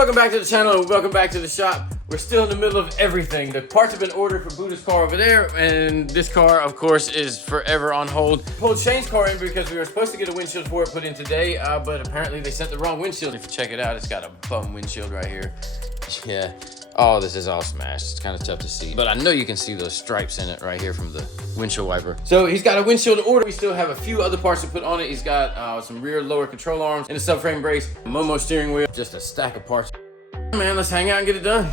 Welcome back to the channel and welcome back to the shop. We're still in the middle of everything. The parts have been ordered for Buddha's car over there, and this car, of course, is forever on hold. Pulled Shane's car in because we were supposed to get a windshield for it put in today, but apparently they sent the wrong windshield. If you check it out, it's got a bum windshield right here. Yeah. Oh, this is all smashed. It's kind of tough to see, but I know you can see those stripes in it right here from the windshield wiper. So he's got a windshield to order. We still have a few other parts to put on it. He's got some rear lower control arms and a subframe brace, Momo steering wheel, just a stack of parts. Man, let's hang out and get it done.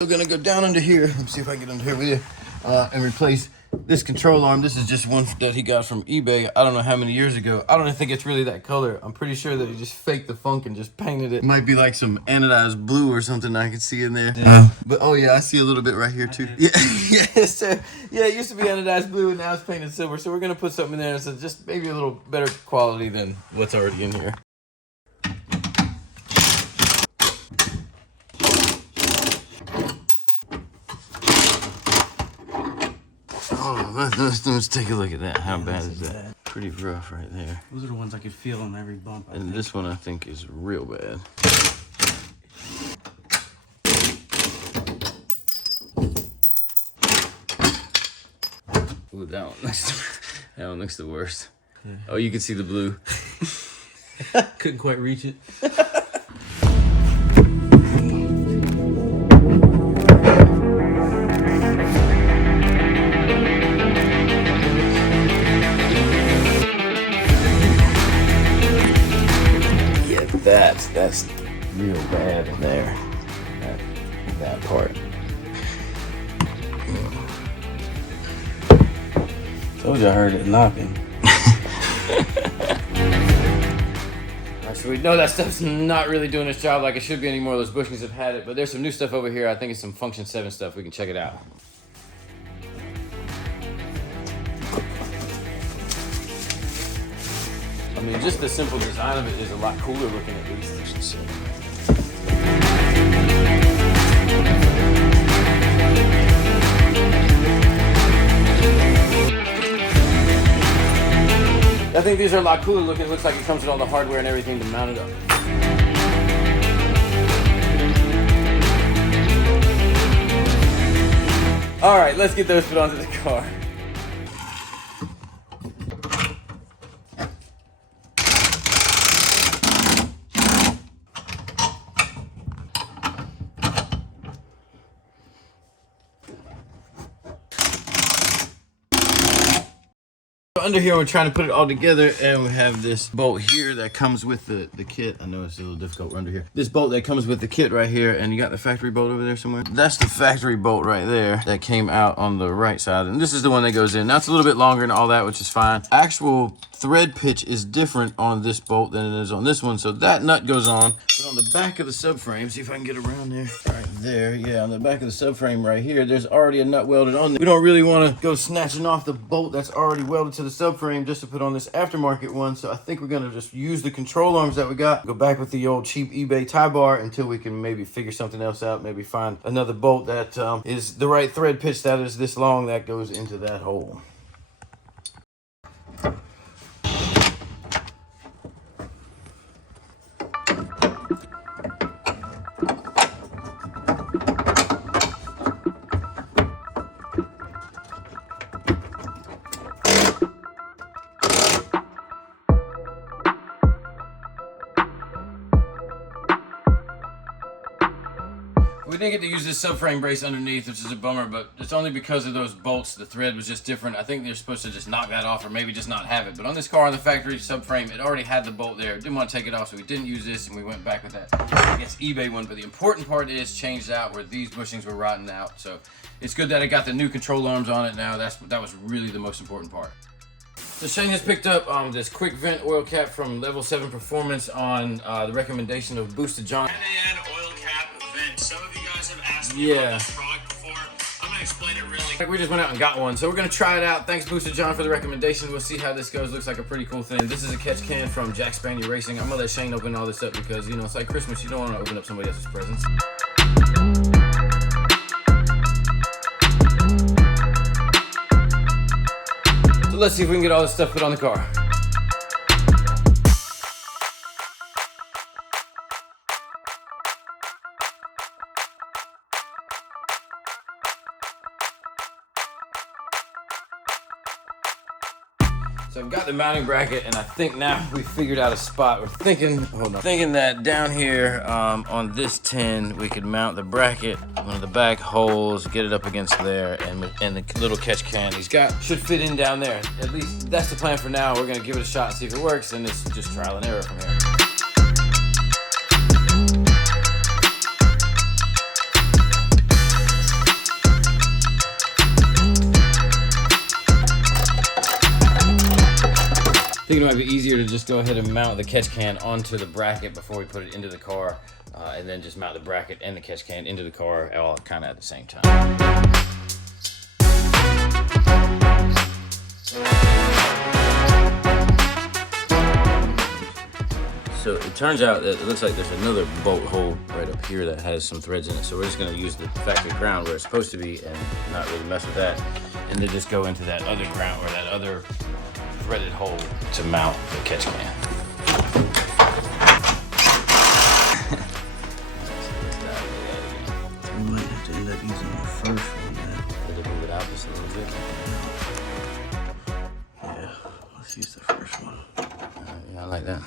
We're gonna go down under here. Let me see if I can get under here with you and replace this control arm. This is just one that he got from eBay. I don't know how many years ago. I don't even think it's really that color. I'm pretty sure that he just faked the funk and just painted it. It might be like some anodized blue or something I can see in there. But oh yeah, I see a little bit right here too. Yeah, yeah, it used to be anodized blue and now it's painted silver. So we're gonna put something in there that's just maybe a little better quality than what's already in here. Oh, let's take a look at that. How bad is that? Pretty rough right there. Those are the ones I could feel on every bump. And this one I think is real bad. Ooh, that one looks the worst. Yeah. Oh, you can see the blue. Couldn't quite reach it. That's real bad in there. That part. Told you I heard it knocking. Alright, so we know that stuff's not really doing its job like it should be anymore. Those bushings have had it, but there's some new stuff over here. I think it's some Function 7 stuff. We can check it out. I mean, just the simple design of it is a lot cooler looking at least. I think these are a lot cooler looking. It looks like it comes with all the hardware and everything to mount it up. All right, let's get those put onto the car. Under here we're trying to put it all together, and we have this bolt here that comes with the kit. I know it's a little difficult under here. This bolt that comes with the kit right here, and you got the factory bolt over there somewhere. That's the factory bolt right there that came out on the right side, and this is the one that goes in. Now it's a little bit longer and all that, which is fine. Actual thread pitch is different on this bolt than it is on this one, so that nut goes on. But on the back of the subframe, see if I can get around there. Right there, yeah, on the back of the subframe right here, there's already a nut welded on there. We don't really want to go snatching off the bolt that's already welded to the subframe just to put on this aftermarket one, so I think we're going to just use the control arms that we got, go back with the old cheap eBay tie bar until we can maybe figure something else out, maybe find another bolt that is the right thread pitch that is this long that goes into that hole. We didn't get to use this subframe brace underneath, which is a bummer, but it's only because of those bolts. The thread was just different. I think they're supposed to just knock that off or maybe just not have it. But on this car, on the factory subframe, it already had the bolt there. Didn't want to take it off, so we didn't use this, and we went back with that, I guess, eBay one. But the important part is changed out where these bushings were rotting out. So it's good that it got the new control arms on it now. That was really the most important part. So Shane has picked up this QuikVent oil cap from Level7 Performance on the recommendation of Boosted John. Oil cap vent. Some of you guys have asked me about this product before. I'm gonna explain it really. We just went out and got one, so we're gonna try it out. Thanks, Boosted John, for the recommendation. We'll see how this goes. Looks like a pretty cool thing. This is a catch can from Jack Spaniel Racing. I'm gonna let Shane open all this up because, you know, it's like Christmas. You don't want to open up somebody else's presents. So let's see if we can get all this stuff put on the car. So I've got the mounting bracket, and I think now we figured out a spot. We're thinking, thinking that down here on this tin, we could mount the bracket, one of the back holes, get it up against there, and the little catch can he's got should fit in down there. At least that's the plan for now. We're gonna give it a shot and see if it works, and it's just trial and error from here. I think it might be easier to just go ahead and mount the catch can onto the bracket before we put it into the car, and then just mount the bracket and the catch can into the car all kind of at the same time. So it turns out that it looks like there's another bolt hole right up here that has some threads in it. So we're just gonna use the factory ground where it's supposed to be and not really mess with that. And then just go into that other ground or that other threaded hole to mount the catch can. We might have to end up using the first one then. Did it move it out just a little bit? Yeah, let's use the first one. Yeah, I like that.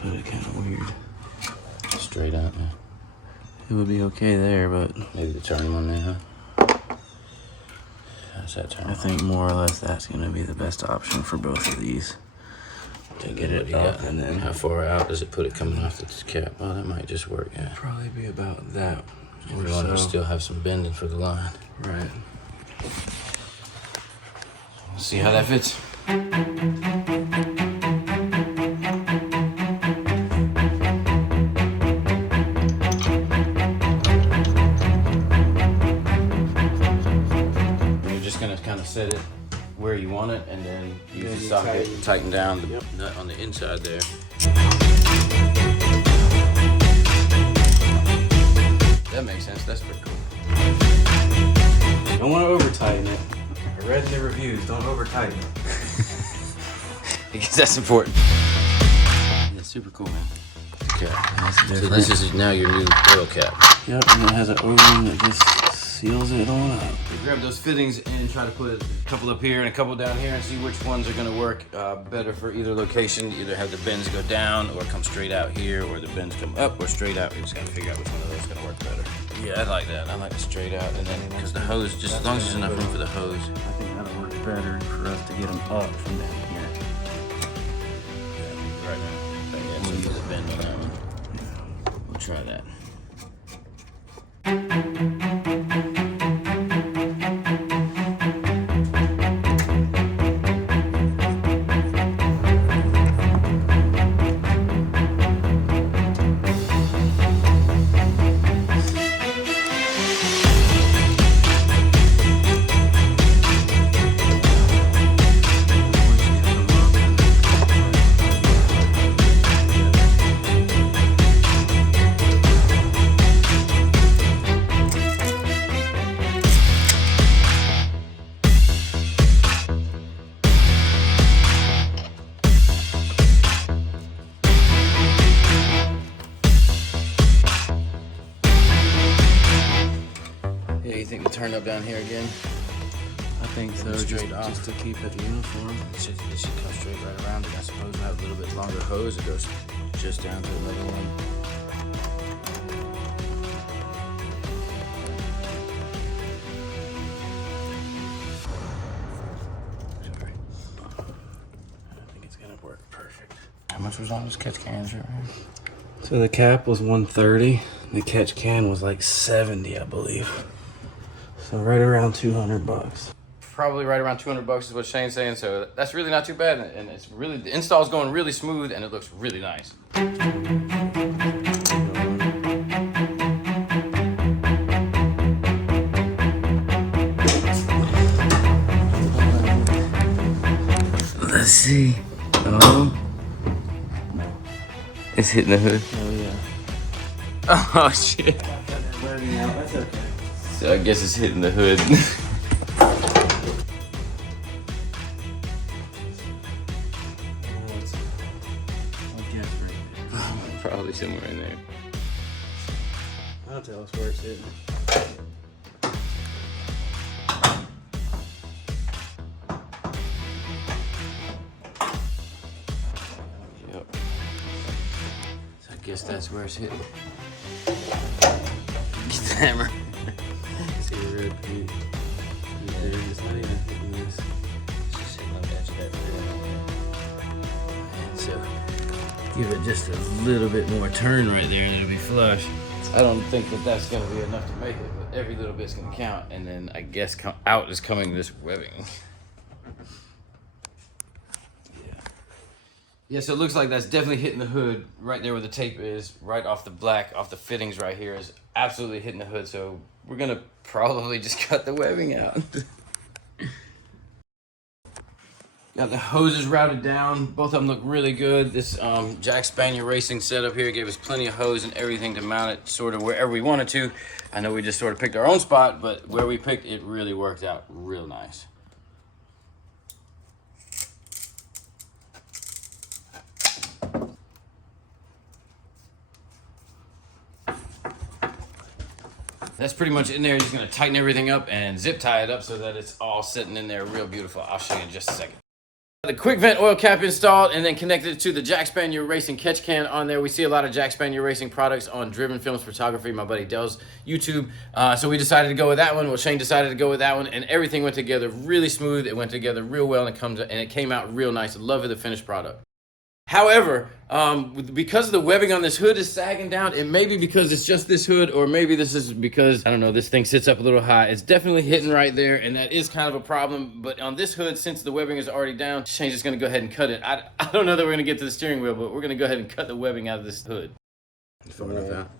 Put it kind of weird. Straight out, man. It would be okay there, but Maybe the turning one there, huh? How's that turn? I think more or less that's going to be the best option for both of these. To get it up and then... How far out does it put it coming off the cap? Oh, that might just work, yeah. Probably be about that. We want to still have some bending for the line. Right. We'll see how that fits. Kind of set it where you want it, and then use the socket to tighten down the nut on the inside there. That makes sense. That's pretty cool. Don't want to over tighten it. I read in the reviews, don't over tighten it. Because that's important. Yeah, super cool, man. Okay. So this is now your new oil cap. Yep, and it has an O-ring that just seals it on up. You grab those fittings and try to put a couple up here and a couple down here and see which ones are going to work better for either location. Either have the bends go down or come straight out here, or the bends come up or straight out. We just got to figure out which one of those is going to work better. Yeah, I like that. I like the straight out, and then because the hose, just as long as there's enough room for the hose. I think that'll work better for us to get them up from down here. Yeah, right now. Yeah, so there's a bend on that one. Yeah. We'll try that. you think to turn up down here again? I think so, Straight off. just to keep it uniform. It should come straight right around it. I suppose we'll have a little bit longer hose. It goes just down to another one. Sorry. I think it's gonna work perfect. How much was on this catch cans right here? So the cap was 130. The catch can was like 70, I believe. So right around 200 bucks. Probably right around 200 bucks is what Shane's saying, so that's really not too bad, and it's really, the install's going really smooth and it looks really nice. Let's see. Oh. It's hitting the hood. Oh yeah. Oh shit. That's okay. So I guess it's hitting the hood. Probably somewhere in there. I'll tell us where it's hitting. Yep. So I guess that's where it's hitting. Get the hammer. It's gonna repeat. It's not even hitting this. It's just hitting on the edge of that hood. So give it just a little bit more turn right there and it'll be flush. I don't think that that's going to be enough to make it, but every little bit's going to count. And then I guess out is coming this webbing. Yeah, so it looks like that's definitely hitting the hood right there where the tape is, right off the black, off the fittings right here is absolutely hitting the hood. So we're going to probably just cut the webbing out. Got the hoses routed down. Both of them look really good. This Jack Spaniel Racing setup here gave us plenty of hose and everything to mount it sort of wherever we wanted to. I know we just sort of picked our own spot, but where we picked it really worked out real nice. That's pretty much in there. Just gonna tighten everything up and zip tie it up so that it's all sitting in there real beautiful. I'll show you in just a second. The QuikVent oil cap installed and then connected to the Jack Spaniel Racing catch can on there. We see a lot of Jack Spaniel Racing products on Driven Films Photography, my buddy Dell's YouTube. So we decided to go with that one. Well, Shane decided to go with that one, and everything went together really smooth. It went together real well, and it came out real nice. I love the finished product. However, because of the webbing on this hood is sagging down, it may be because it's just this hood, or maybe this is because, I don't know, this thing sits up a little high. It's definitely hitting right there, and that is kind of a problem. But on this hood, since the webbing is already down, Shane's just going to go ahead and cut it. I don't know that we're going to get to the steering wheel, but we're going to go ahead and cut the webbing out of this hood. Far enough out.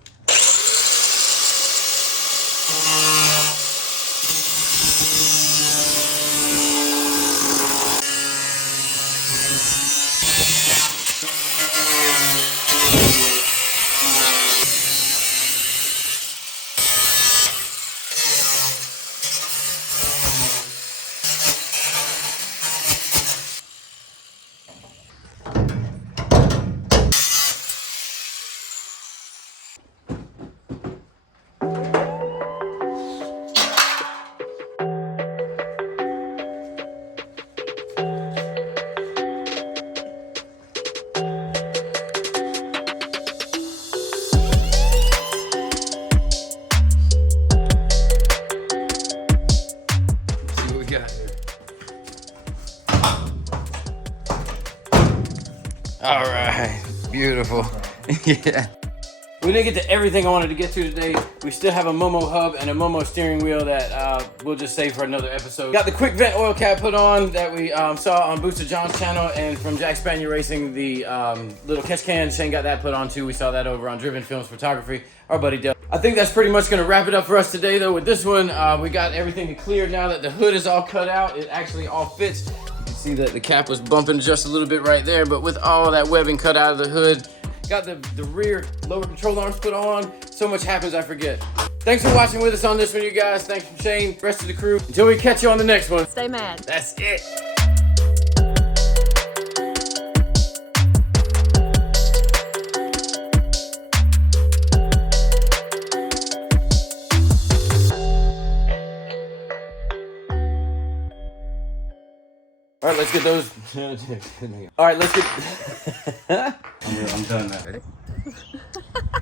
All right, beautiful. Yeah. We didn't get to everything I wanted to get to today. We still have a Momo hub and a Momo steering wheel that we'll just save for another episode. Got the QuikVent oil cap put on that we saw on Booster John's channel, and from Jack Spaniel Racing, the little catch can, Shane got that put on too. We saw that over on Driven Films Photography, our buddy Dell. I think that's pretty much gonna wrap it up for us today though. With this one, we got everything cleared now that the hood is all cut out. It actually all fits. See that the cap was bumping just a little bit right there, but with all that webbing cut out of the hood, got the rear lower control arms put on. So much happens I forget. Thanks for watching with us on this one, you guys. Thanks from Shane, rest of the crew. Until we catch you on the next one. Stay mad. That's it. All right, let's get those. All right, let's get. I'm done now. Ready?